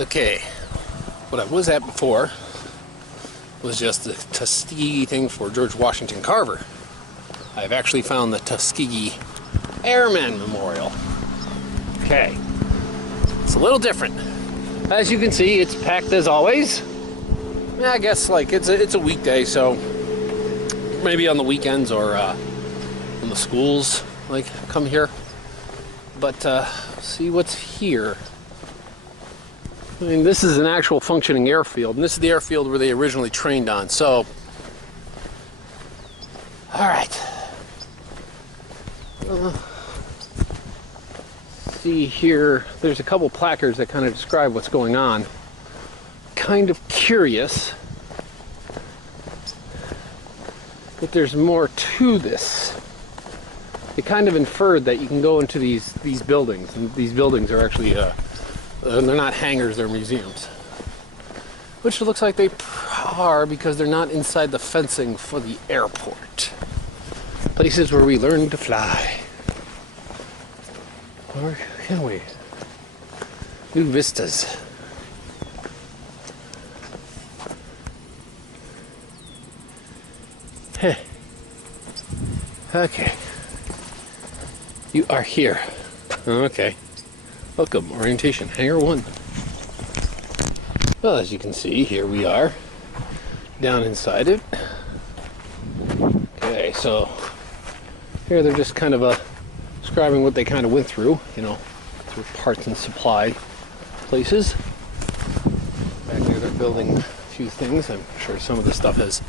Okay, what I was at before was just the Tuskegee thing for George Washington Carver. I have actually found the Tuskegee Airmen Memorial. Okay, it's a little different. As you can see, it's packed as always. Yeah, I guess like it's a weekday, so maybe on the weekends or when the schools like come here. But see what's here. I mean, this is an actual functioning airfield, and this is the airfield where they originally trained on. So, all right. See here, there's a couple placards that kind of describe what's going on. Kind of curious that there's more to this. It kind of inferred that you can go into these buildings, and these buildings are actually they're not hangars, they're museums. Which it looks like they are because they're not inside the fencing for the airport. Places where we learn to fly. Or can we? New vistas. Hey. Okay. You are here. Okay. Welcome, orientation, hangar 1. Well, as you can see, here we are, down inside it. Okay, so here they're just kind of describing what they kind of went through, you know, through parts and supply places. Back there they're building a few things. I'm sure some of the stuff has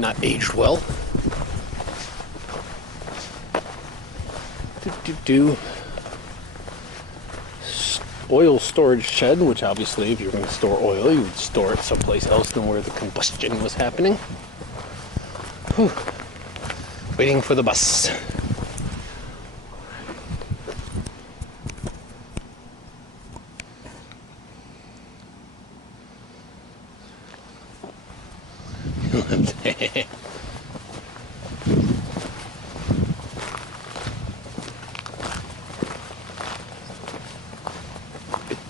not aged well. Oil storage shed, which obviously if you're going to store oil, you would store it someplace else than where the combustion was happening. Whew. Waiting for the bus.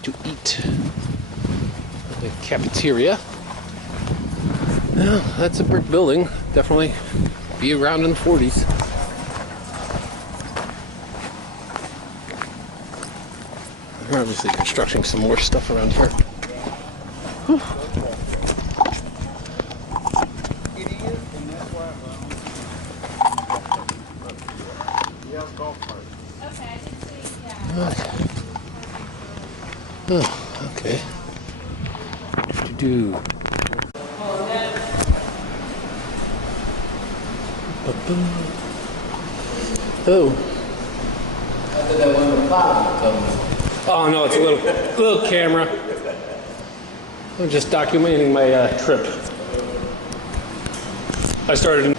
To eat. The cafeteria. Well, that's a brick building. Definitely be around in the 40s. They're obviously constructing some more stuff around here. Whew. Oh, okay. Do. Oh. Oh no, it's a little camera. I'm just documenting my trip. I started in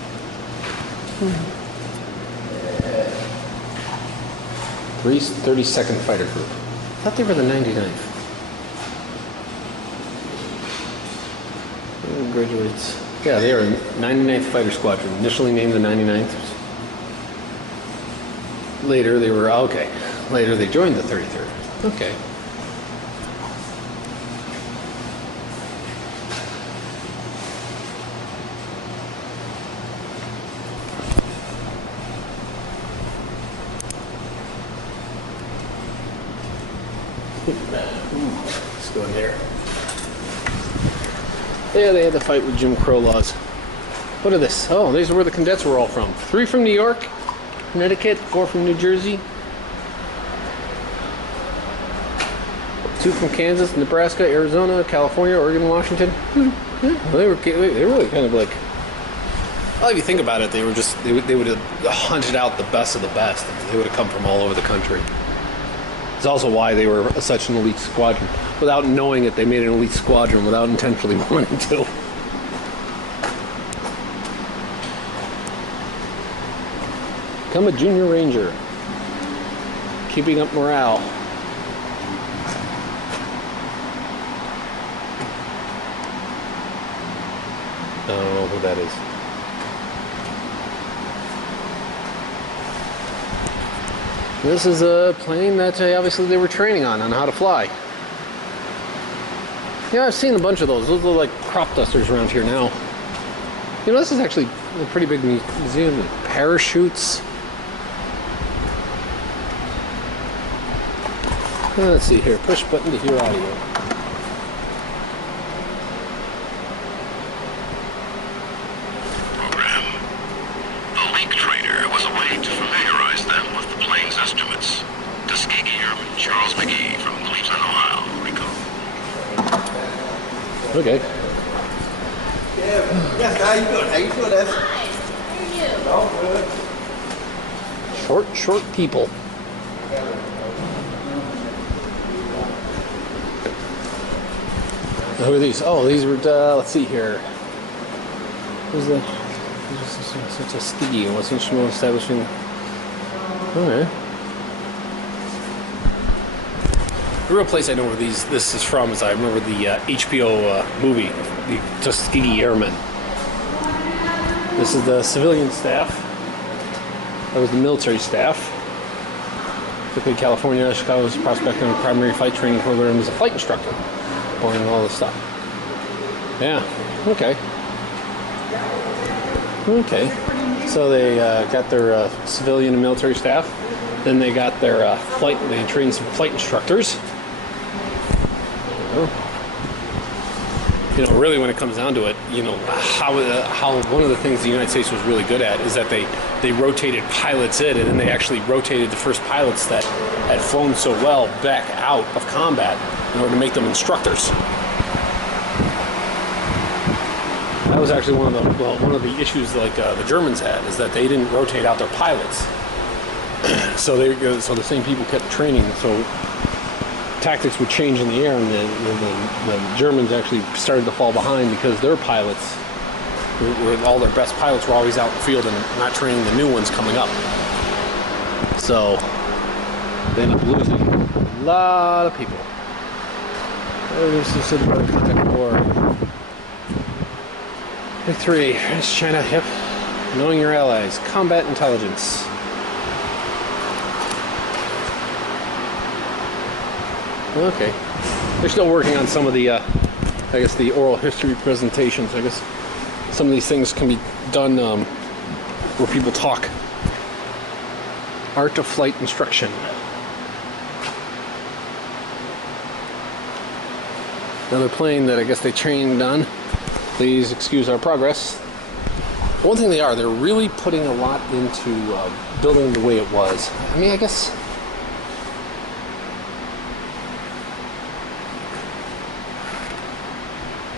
32nd Fighter Group. I thought they were the 99th. Graduates. Yeah, they are 99th Fighter Squadron. Initially named the 99th. Later they were, okay. Later they joined the 33rd. Okay. Let's go in there. Yeah, they had to fight with Jim Crow laws. What are this? Oh, these are where the cadets were all from. 3 from New York, Connecticut, 4 from New Jersey, 2 from Kansas, Nebraska, Arizona, California, Oregon, Washington. Yeah, they were really kind of like, well, if you think about it, they would have hunted out the best of the best. They would have come from all over the country. It's also why they were such an elite squadron. Without knowing it, they made an elite squadron without intentionally wanting to. Become a junior ranger. Keeping up morale. I don't know who that is. This is a plane that obviously they were training on how to fly. Yeah, I've seen a bunch of those. Those look like crop dusters around here now. You know, this is actually a pretty big museum with parachutes. Let's see here. Push button to hear audio. The link trader was a way to familiarize them with the plane's instruments. Tuskegee Airmen Charles McGee from Cleveland, Ohio, recall. Okay. Yeah, yes, how you doing? How you doing, Ed? How are you? Short people. Who are these? Oh, these were, let's see here. Who's the, such a Tuskegee was instrumental establishing. Okay. The real place I know where this is from is I remember the HBO movie, the Tuskegee Airmen. This is the civilian staff. That was the military staff. Typically California, Chicago's prospecting and primary flight training program as a flight instructor. And all this stuff. Yeah. Okay. Okay. So they got their civilian and military staff. Then they got their flight. They trained some flight instructors. You know, really, when it comes down to it, you know, how one of the things the United States was really good at is that they rotated pilots in, and then they actually rotated the first pilots that had flown so well back out of combat in order to make them instructors. That was actually one of the issues like the Germans had, is that they didn't rotate out their pilots. So the same people kept training. So tactics would change in the air, and the Germans actually started to fall behind because their pilots, all their best pilots, were always out in the field and not training the new ones coming up. So they ended up losing a lot of people. This is the brother contact war. Victory. France, China, yep. Knowing your allies. Combat intelligence. Okay. They're still working on some of the, I guess, the oral history presentations. I guess some of these things can be done where people talk. Art of flight instruction. Another plane that I guess they trained on. Please excuse our progress. One thing they're really putting a lot into building the way it was. I mean, I guess.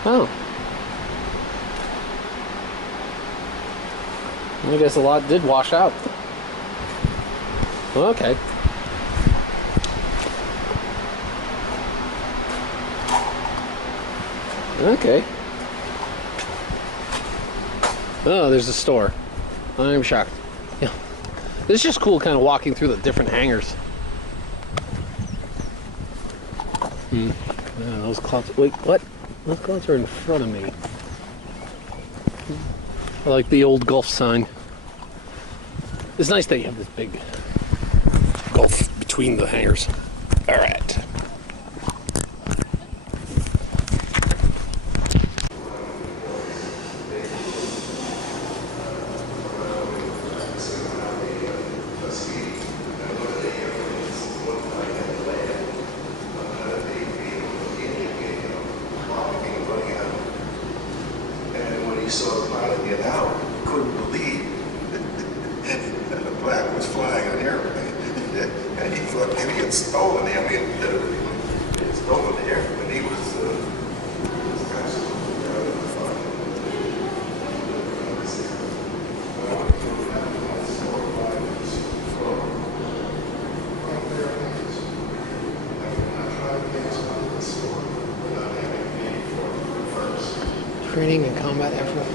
Oh. I guess a lot did wash out. Okay. Okay. Oh, there's a store. I'm shocked. Yeah. It's just cool kind of walking through the different hangars. Yeah, those clouds. Wait, what? Those clouds are in front of me. I like the old Gulf sign. It's nice that you have this big gulf between the hangars. All right. He saw the pilot get out, couldn't believe that the black was flying an airplane. And he thought maybe he had stolen the airplane. Literally, he had stolen the airplane. He was Training and combat effort.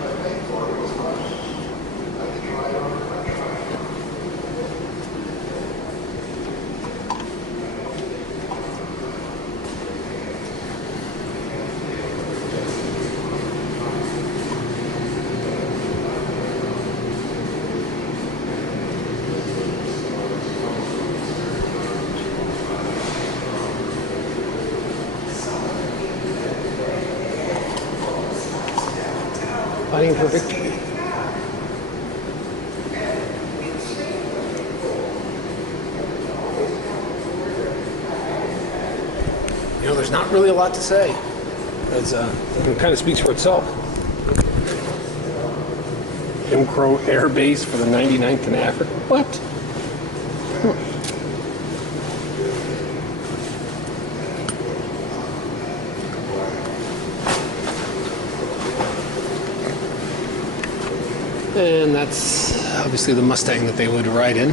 fighting for victory. You know, there's not really a lot to say. It kind of speaks for itself. Jim Crow Air Base for the 99th in Africa. What? And that's obviously the Mustang that they would ride in.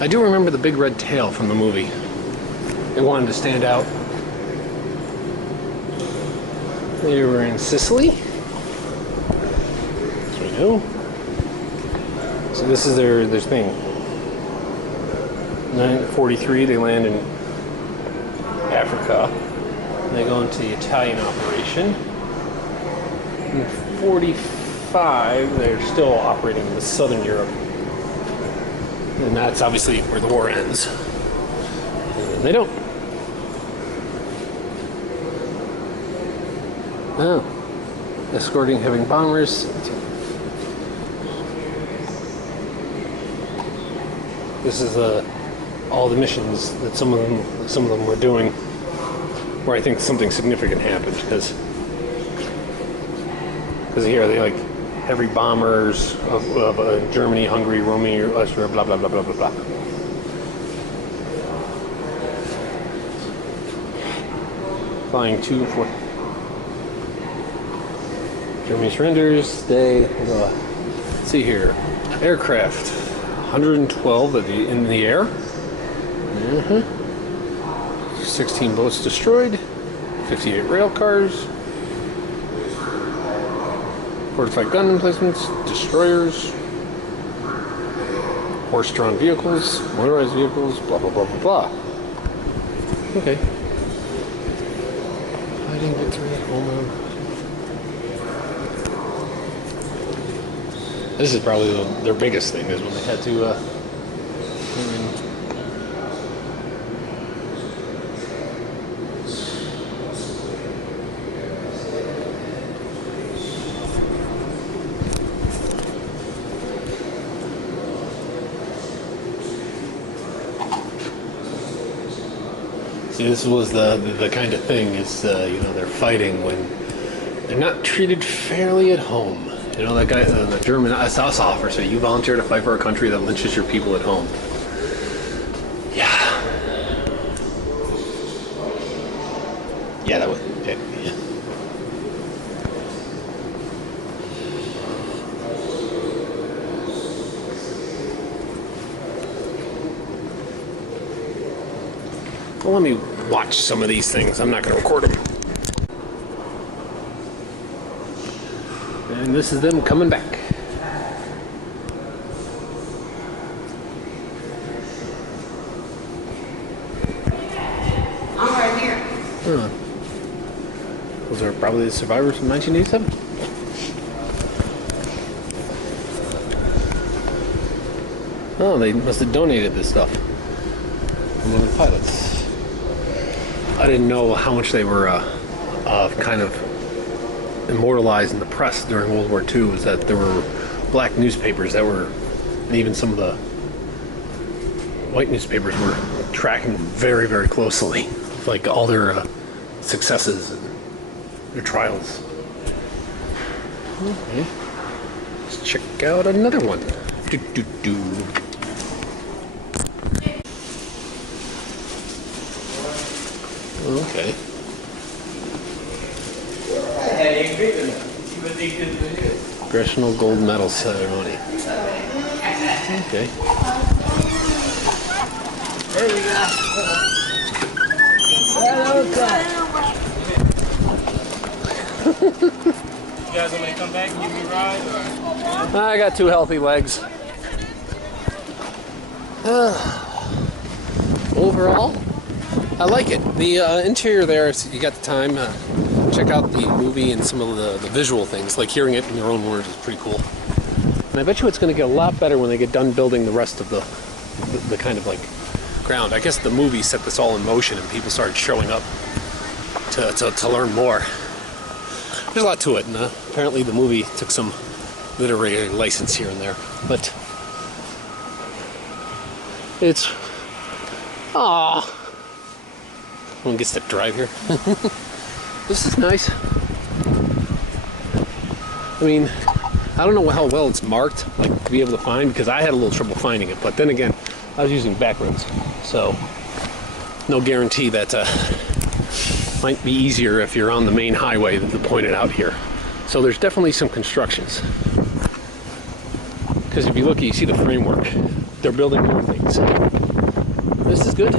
I do remember the big red tail from the movie. They wanted to stand out. They were in Sicily. As we know. So this is their thing. 943, they land in Africa. And they go into the Italian operation. In 45, they're still operating in southern Europe. And that's obviously where the war ends. And they don't. Oh. Escorting heavy bombers. This is all the missions that some of them were doing, where I think something significant happened, because here they like heavy bombers of Germany, Hungary, Romania, Austria, blah blah blah blah blah blah. Flying 2 for Germany surrenders. Let's see here, aircraft 112 in the air. 16 boats destroyed, 58 rail cars, 45 gun emplacements, destroyers, horse-drawn vehicles, motorized vehicles, blah blah blah blah blah. Okay. Fighting victory, home run. This is probably their biggest thing, is when they had to see, this was the kind of thing is, you know, they're fighting when they're not treated fairly at home. You know, that guy, the German SS officer, you volunteer to fight for a country that lynches your people at home. Yeah. Yeah, that was it. Yeah. Well, let me watch some of these things. I'm not going to record them. And this is them coming back. I'm right here. Huh. Those are probably the survivors from 1987. Oh, they must have donated this stuff from one of the pilots. I didn't know how much they were kind of immortalized in the press during World War II, was that there were black newspapers that were, and even some of the white newspapers were tracking them very, very closely, like all their successes and their trials. Okay. Let's check out another one. Okay. Congressional Gold Medal Ceremony. Okay. There we go. Hello, You guys want me to come back and give me a ride? Or? I got 2 healthy legs. Overall, I like it. The interior there, if you got the time, check out the movie and some of the visual things, like hearing it in your own words is pretty cool. And I bet you it's going to get a lot better when they get done building the rest of the kind of like ground. I guess the movie set this all in motion and people started showing up to learn more. There's a lot to it, and Apparently the movie took some literary license here and there, but it's one gets to drive here. This is nice. I mean, I don't know how well it's marked, like to be able to find, because I had a little trouble finding it. But then again, I was using back roads, so no guarantee that might be easier if you're on the main highway than to point it out here. So there's definitely some constructions. Because if you look, you see the framework. They're building more things. This is good.